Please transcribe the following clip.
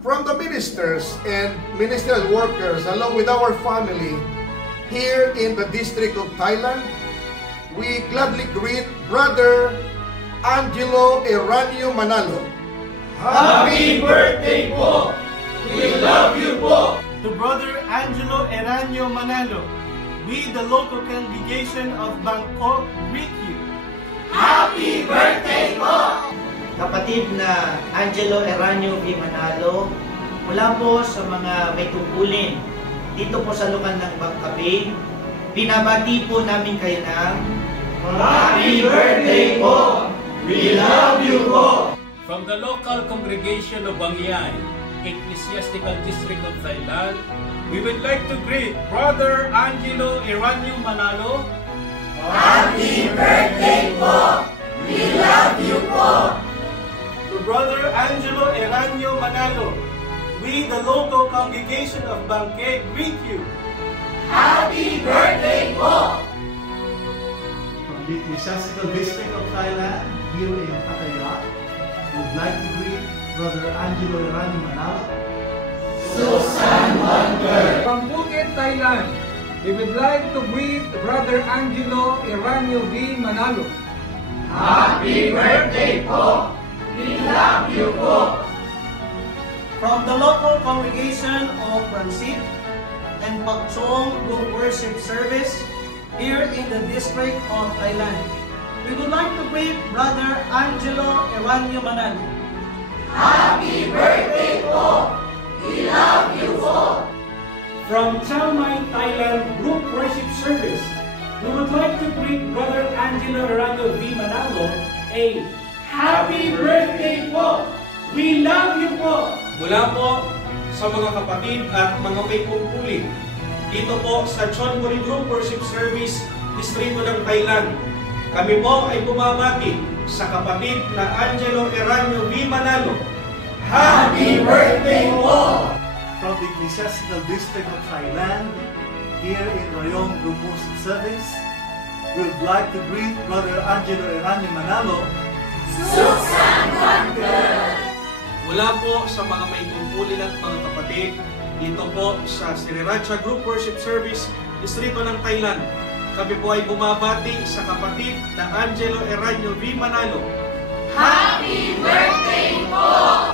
From the ministers and ministerial workers, along with our family here in the District of Thailand, we gladly greet Brother Angelo Eranio Manalo. Happy birthday po! We love you po! To Brother Angelo Eranio Manalo, we, the local congregation of Bangkok, greet you. Happy birthday po! Kapatid na Angelo Eranio V. Manalo, mula po sa mga may tungkulin dito po sa lukan ng Bangkabing, binabati po namin kayo ng Happy birthday po! We love you po! From the local congregation of Bangyai, Ecclesiastical District of Thailand, we would like to greet Brother Angelo Eranio Manalo. Happy birthday po! We love you po! To Brother Angelo Eranio Manalo, we, the local congregation of Bangkok, greet you. Happy birthday po! From the Ecclesiastical District of Thailand, here in Pattaya, we would like to greet Brother Angelo Eranio Manalo. Susan Wonder! From Phuket, Thailand, we would like to greet Brother Angelo Eranio V. Manalo. Happy birthday po! We love you po! From the local congregation of Ransit and Pakchong Group Worship Service here in the District of Thailand, we would like to greet Brother Angelo Eranio Manalo. Happy birthday po! We love you po! From Chiang Mai, Thailand Group Worship Service, we would like to greet Brother Angelo Eranio V. Manalo a Happy birthday po! We love you po! Mula po sa mga kapatid at mga may tungkulin dito po sa Chonburi Group Worship Service, Distrito ng Thailand, kami po ay bumabati sa kapatid na Angelo Eranio V. Manalo. Happy birthday po! From the Ecclesiastical District of Thailand, here in Rayong Group Worship Service, we would like to greet Brother Angelo Eranio Manalo. Susan Wonder! Mula po sa mga may tungkulin at mga kapatid dito po sa Sriracha Group Worship Service, Distrito ng Thailand, kami po ay bumabati sa kapatid na Angelo Eranio V. Manalo. Happy birthday po!